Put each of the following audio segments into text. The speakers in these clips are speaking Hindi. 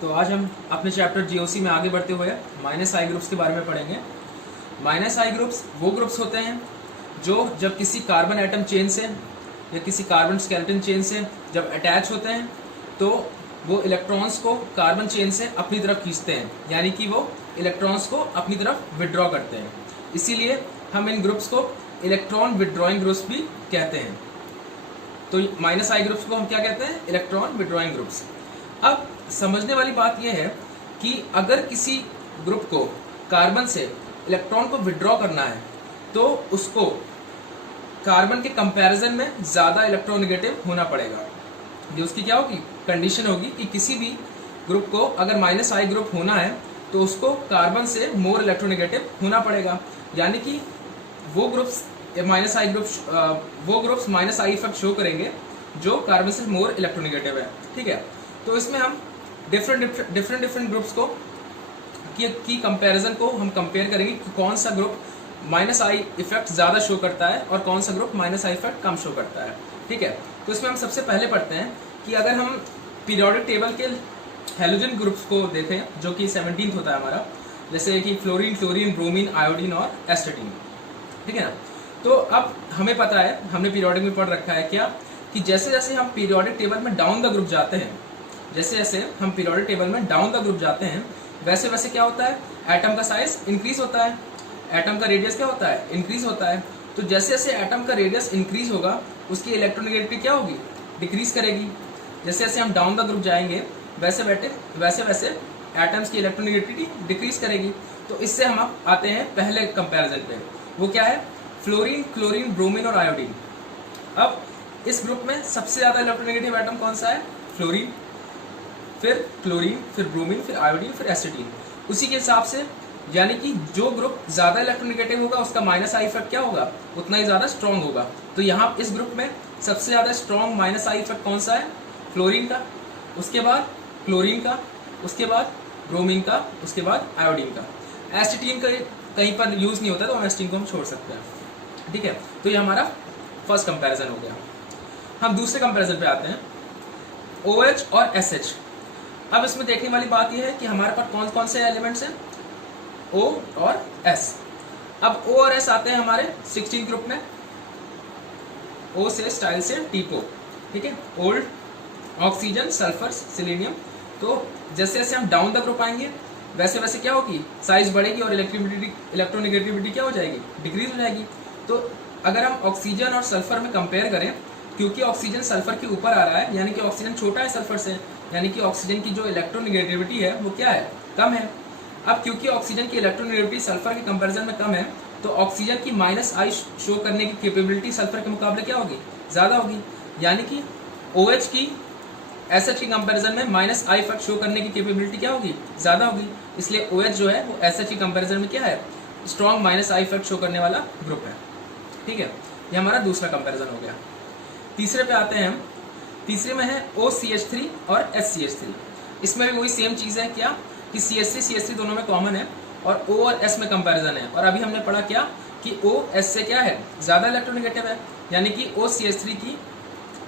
तो आज हम अपने चैप्टर जीओसी में आगे बढ़ते हुए माइनस आई ग्रुप्स के बारे में पढ़ेंगे। माइनस आई ग्रुप्स वो ग्रुप्स होते हैं जो जब किसी कार्बन एटम चेन से या किसी कार्बन स्केलेटन चेन से जब अटैच होते हैं तो वो इलेक्ट्रॉन्स को कार्बन चेन से अपनी तरफ खींचते हैं, यानी कि वो इलेक्ट्रॉन्स को अपनी तरफ विड्रॉ करते हैं। इसीलिए हम इन ग्रुप्स को इलेक्ट्रॉन विड्रॉइंग ग्रुप्स भी कहते हैं। तो माइनस आई ग्रुप्स को हम क्या कहते हैं? Electron withdrawing groups. अब समझने वाली बात यह है कि अगर किसी ग्रुप को कार्बन से इलेक्ट्रॉन को विड्रॉ करना है तो उसको कार्बन के कंपैरिजन में ज़्यादा इलेक्ट्रोनेगेटिव होना पड़ेगा। ये उसकी क्या होगी? कंडीशन होगी कि किसी भी ग्रुप को अगर माइनस आई ग्रुप होना है तो उसको कार्बन से मोर इलेक्ट्रोनेगेटिव होना पड़ेगा, यानी कि वो groups minus minus I effect show करेंगे जो कार्बन से मोर इलेक्ट्रोनेगेटिव है। ठीक है, तो इसमें हम डिफरेंट ग्रुप्स को की कंपैरिजन को हम कंपेयर करेंगे कि कौन सा ग्रुप माइनस आई इफेक्ट ज़्यादा शो करता है और कौन सा group minus I effect come show करता है। ठीक है, तो इसमें हम सबसे पहले पढ़ते हैं कि अगर हम पीरियोडिक टेबल के हैलोजन ग्रुप्स को देखें जो कि 17th होता है हमारा, जैसे कि फ्लोरीन, क्लोरीन, ब्रोमीन, आयोडीन और एस्टेटीन। ठीक है ना, तो अब हमें पता है, हमने पीरियोडिक में पढ़ रखा है क्या कि जैसे जैसे हम पीरियोडिक टेबल में डाउन द ग्रुप जाते हैं, जैसे जैसे हम पीरियोडिक टेबल में डाउन द ग्रुप जाते हैं वैसे वैसे क्या होता है? एटम का साइज इंक्रीज होता है, एटम का रेडियस क्या होता है? इंक्रीज होता है। तो जैसे जैसे एटम का रेडियस इंक्रीज होगा उसकी इलेक्ट्रोनेगेटिविटी क्या होगी? डिक्रीज करेगी। जैसे जैसे हम डाउन द ग्रुप जाएंगे वैसे वैसे एटम्स की इलेक्ट्रोनेगेटिविटी डिक्रीज करेगी। तो इससे हम आते हैं पहले कंपैरिजन पे, वो क्या है? फ्लोरीन, क्लोरीन, ब्रोमीन और आयोडीन। अब इस ग्रुप में सबसे ज्यादा इलेक्ट्रोनेगेटिव एटम कौन सा है? फ्लोरीन, फिर क्लोरीन, फिर ब्रोमीन, फिर आयोडीन, फिर एसिटीन। उसी के हिसाब से यानी कि जो ग्रुप ज्यादा इलेक्ट्रोनेगेटिव होगा उसका माइनस आई इफेक्ट क्या होगा? उतना ही ज्यादा स्ट्रॉन्ग होगा। तो यहाँ इस ग्रुप में सबसे ज्यादा स्ट्रॉन्ग माइनस आई इफेक्ट कौन सा है? फ्लोरीन का, उसके बाद क्लोरीन का, उसके बाद ब्रोमीन का, उसके बाद आयोडीन का। एसिटीन का कहीं पर यूज नहीं होता तो हम एसिटीन को हम छोड़ सकते हैं। ठीक है, तो ये हमारा फर्स्ट कंपैरिजन हो गया। हम दूसरे कंपैरिजन पे आते हैं, OH और SH। अब इसमें देखने वाली बात यह है कि हमारे पास कौन कौन से एलिमेंट्स हैं? O और S। अब O और S आते हैं हमारे 16 ग्रुप में। O से स्टाइल से टीपो, ठीक है, ओल्ड, ऑक्सीजन, सल्फर, सिलीनियम। तो जैसे जैसे हम डाउन द ग्रुप आएंगे वैसे वैसे क्या होगी? साइज बढ़ेगी और इलेक्ट्रोनेगेटिविटी क्या हो जाएगी? डिक्रीज हो जाएगी। तो अगर हम ऑक्सीजन और सल्फर में कंपेयर करें, क्योंकि ऑक्सीजन सल्फर के ऊपर आ रहा है यानी कि ऑक्सीजन छोटा है सल्फर से, यानी कि ऑक्सीजन की जो इलेक्ट्रोनेगेटिविटी है वो क्या है? कम है। अब क्योंकि ऑक्सीजन की इलेक्ट्रोनेगेटिविटी सल्फर के कंपैरिजन में कम है तो ऑक्सीजन की माइनस आई शो करने की कैपेबिलिटी सल्फर के मुकाबले क्या होगी? ज़्यादा होगी। यानी कि OH की SH के कंपैरिजन में माइनस आई इफेक्ट शो करने की कैपेबिलिटी क्या होगी? ज़्यादा होगी। इसलिए OH जो है वो SH के कंपैरिजन में क्या है? Strong minus I effect show करने वाला ग्रुप है। ठीक है, ये हमारा दूसरा कंपैरिजन हो गया। तीसरे पे आते हैं हम। तीसरे में है OCH3 और SCH3। इसमें भी वही सेम चीज़ है क्या कि CH3 दोनों में कॉमन है और O और S में कंपैरिजन है। और अभी हमने पढ़ा क्या कि O S से क्या है? ज़्यादा इलेक्ट्रोनेगेटिव है, यानी कि OCH3 की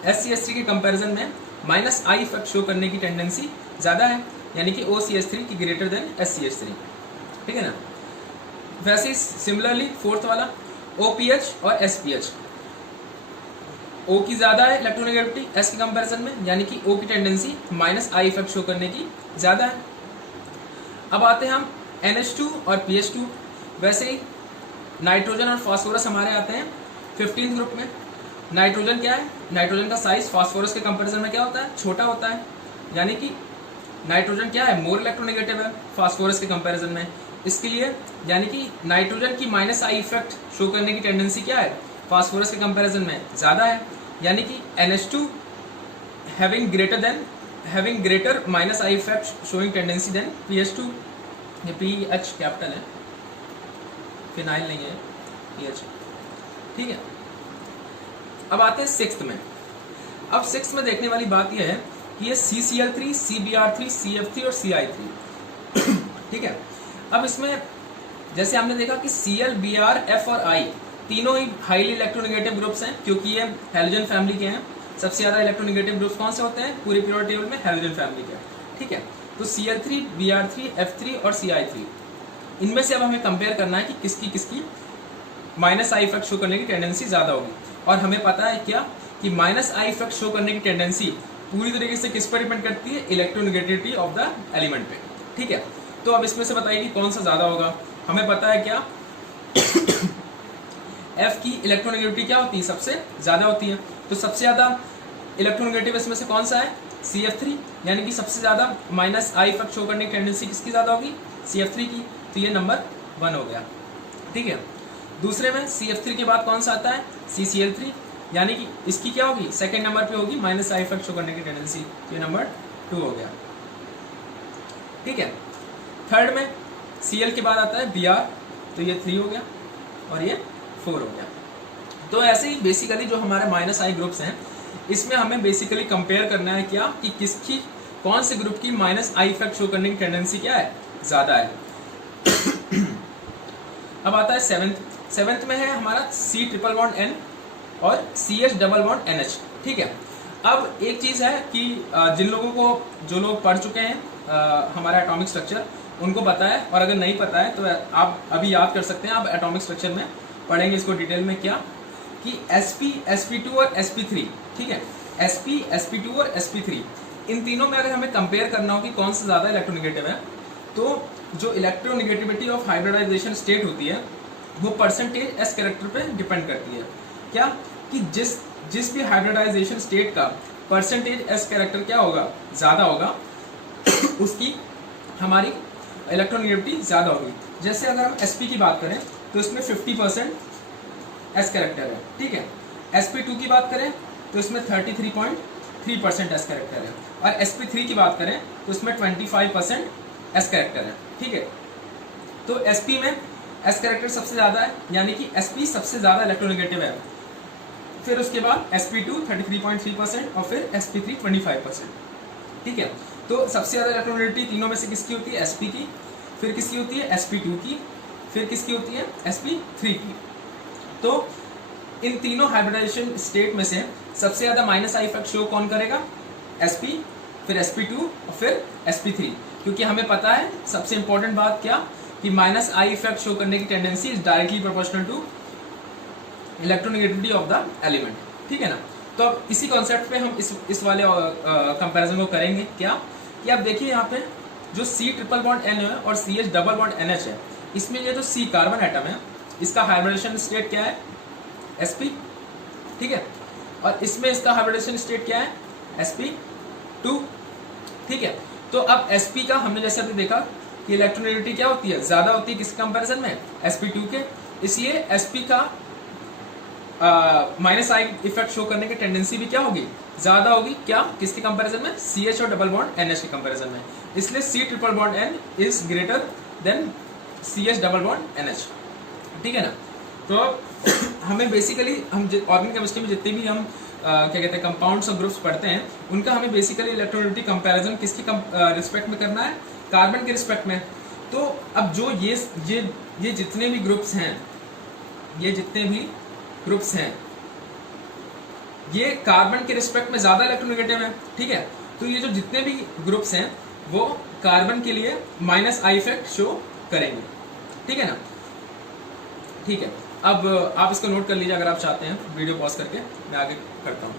SCH3 के कंपैरिजन में माइनस आई इफेक्ट शो करने की टेंडेंसी ज़्यादा है, यानी कि OCH3 की ग्रेटर देन SCH3। ठीक है ना। वैसे ही सिमिलरली फोर्थ वाला OPH और SPH। O की ज़्यादा है इलेक्ट्रोनेगेटिविटी S के कंपैरिजन में, यानी कि O की tendency minus I effect show करने की ज़्यादा है। अब आते हैं हम NH2 और PH2। वैसे ही नाइट्रोजन और फास्फोरस हमारे आते हैं 15 ग्रुप में। नाइट्रोजन क्या है? नाइट्रोजन का साइज फास्फोरस के कंपैरिजन में क्या होता है? छोटा होता है, यानी कि नाइट्रोजन क्या है? मोर इलेक्ट्रोनेगेटिव है फास्फोरस के कंपैरिजन में। इसके लिए यानी कि नाइट्रोजन की माइनस आई इफेक्ट शो करने की टेंडेंसी क्या है? फास्फोरस के कंपैरिजन में ज़्यादा है, यानी कि NH2 having greater minus I effect showing tendency than PH2। ये PH कैपिटल है, फिनाइल नहीं है, PH। ठीक है, अब आते हैं सिक्स्थ में। अब सिक्स्थ में देखने वाली बात यह है कि ये CCl3, CBr3, CF3 और CI3। ठीक है, अब इसमें जैसे हमने देखा कि Cl, Br, F और I तीनों ही हाईली इलेक्ट्रोनेगेटिव ग्रुप्स हैं क्योंकि ये हैलोजन फैमिली के हैं। सबसे ज़्यादा इलेक्ट्रोनेगेटिव ग्रुप्स कौन से होते हैं पूरे पीरियोडिक टेबल में? हैलोजन फैमिली के। ठीक है, तो Cl3, Br3, F3 और Ci3, इनमें से अब हमें कंपेयर करना है कि किसकी किसकी माइनस आई इफेक्ट शो करने की टेंडेंसी ज़्यादा होगी। और हमें पता है क्या कि माइनस आई इफेक्ट शो करने की टेंडेंसी पूरी तरीके से किस पर डिपेंड करती है, इलेक्ट्रोनेगेटिविटी ऑफ द एलिमेंट पे। ठीक है, तो अब इसमें से बताइए कि कौन सा ज़्यादा होगा। हमें पता है क्या F की इलेक्ट्रोनेगेटिविटी क्या होती है, सबसे ज़्यादा होती है। तो सबसे ज़्यादा इलेक्ट्रोनेगेटिव इसमें से कौन सा है, CF3, यानी कि सबसे ज़्यादा माइनस आई इफेक्ट शो करने की टेंडेंसी किसकी ज़्यादा होगी, CF3 की। तो ये नंबर 1 हो गया। ठीक है, दूसरे में CF3 के बाद कौन सा आता है, CCl3, यानी कि इसकी क्या होगी, सेकेंड नंबर पे होगी माइनस आई इफेक्ट शो करने की टेंडेंसी। ये नंबर 2 हो गया। ठीक है, थर्ड में Cl के बाद आता है Br, तो ये 3 हो गया और ये 4 हो गया। तो ऐसे ही बेसिकली जो हमारे माइनस आई ग्रुप्स हैं, इसमें हमें बेसिकली कंपेयर करना है क्या कि किसकी, कौन से ग्रुप की माइनस आई इफेक्ट शो करने की टेंडेंसी क्या है, ज़्यादा है। अब आता है सेवेंथ में है हमारा C�BN और CH�BN NH। ठीक है, अब एक चीज़ है कि जिन लोगों को, जो लोग पढ़ चुके हैं हमारा एटॉमिक स्ट्रक्चर, उनको पता है, और अगर नहीं पता है तो आप अभी याद कर सकते हैं। आप एटॉमिक स्ट्रक्चर में पढ़ेंगे इसको डिटेल में क्या कि sp, sp2 और sp3। ठीक है, sp, sp2 और sp3, इन तीनों में अगर हमें कंपेयर करना हो कि कौन सा ज़्यादा इलेक्ट्रोनेगेटिव है, तो जो इलेक्ट्रोनेगेटिविटी ऑफ हाइब्रिडाइजेशन स्टेट होती है वो परसेंटेज एस कैरेक्टर पे डिपेंड करती है। क्या कि जिस भी हाइब्रिडाइजेशन स्टेट का परसेंटेज एस कैरेक्टर क्या होगा, ज़्यादा होगा, उसकी हमारी इलेक्ट्रोनेगेटिविटी ज़्यादा होगी। जैसे अगर हम sp की बात करें तो इसमें 50% एस कैरेक्टर है। ठीक है, sp2 की बात करें तो इसमें 33.3% एस कैरेक्टर है, और sp3 की बात करें तो इसमें 25% एस कैरेक्टर है। ठीक है, तो sp में एस कैरेक्टर सबसे ज़्यादा है, यानी कि sp सबसे ज़्यादा इलेक्ट्रोनेगेटिव है। फिर उसके बाद sp2 33.3% और फिर sp3 25%। ठीक है, तो सबसे ज़्यादा इलेक्ट्रोनेगेटिविटी तीनों में से किसकी होती है, sp की, फिर किसकी होती है, sp2 की, फिर किसकी होती है, sp3 की। तो इन तीनों हाइब्रिडाइजेशन स्टेट में से सबसे ज़्यादा माइनस आई इफेक्ट शो कौन करेगा, sp, फिर sp2 और फिर sp3, क्योंकि हमें पता है सबसे इंपॉर्टेंट बात क्या कि माइनस आई इफेक्ट शो करने की tendency is directly proportional to electronegativity of the element. ठीक है ना, तो अब इसी कॉन्सेप्ट पे हम इस वाले कंपैरिजन को करेंगे क्या कि आप देखिए यहाँ पे जो C�BN है और CH�BN है, इसमें ये जो C कार्बन एटम है, इसका हाइब्रिडेशन स्टेट क्या है, sp। ठीक है, और इसमें इसका हाइब्रिडेशन स्टेट क्या है, sp2। ठीक है, तो अब sp का हमने जैसे अभी देखा कि इलेक्ट्रोनेगेटिविटी क्या होती है, ज़्यादा होती है किस कंपैरिजन में, sp2 के, इसलिए sp का माइनस आई इफेक्ट शो करने की टेंडेंसी भी क्या होगी, ज़्यादा होगी। क्या, किसके कंपैरिजन में, CH और CH के कंपैरिजन में, इसलिए C�BN is greater than CH�BN। ठीक है ना, तो हमें बेसिकली हम ऑर्गेनिक केमिस्ट्री में जितने भी हम क्या कहते हैं कंपाउंड्स और ग्रुप्स पढ़ते हैं, उनका हमें बेसिकली इलेक्ट्रोनेगेटिविटी कंपैरिजन किसकी रिस्पेक्ट में करना है, कार्बन के रिस्पेक्ट में। तो अब जो ये जितने भी ग्रुप्स हैं, ये जितने भी ग्रुप्स हैं, ये कार्बन के रिस्पेक्ट में ज़्यादा इलेक्ट्रोनेगेटिव है। ठीक है, तो ये जो जितने भी ग्रुप्स हैं वो कार्बन के लिए माइनस आई इफेक्ट शो करेंगे। ठीक है ना, ठीक है, अब आप इसको नोट कर लीजिए अगर आप चाहते हैं। वीडियो पॉज करके मैं आगे करता हूँ।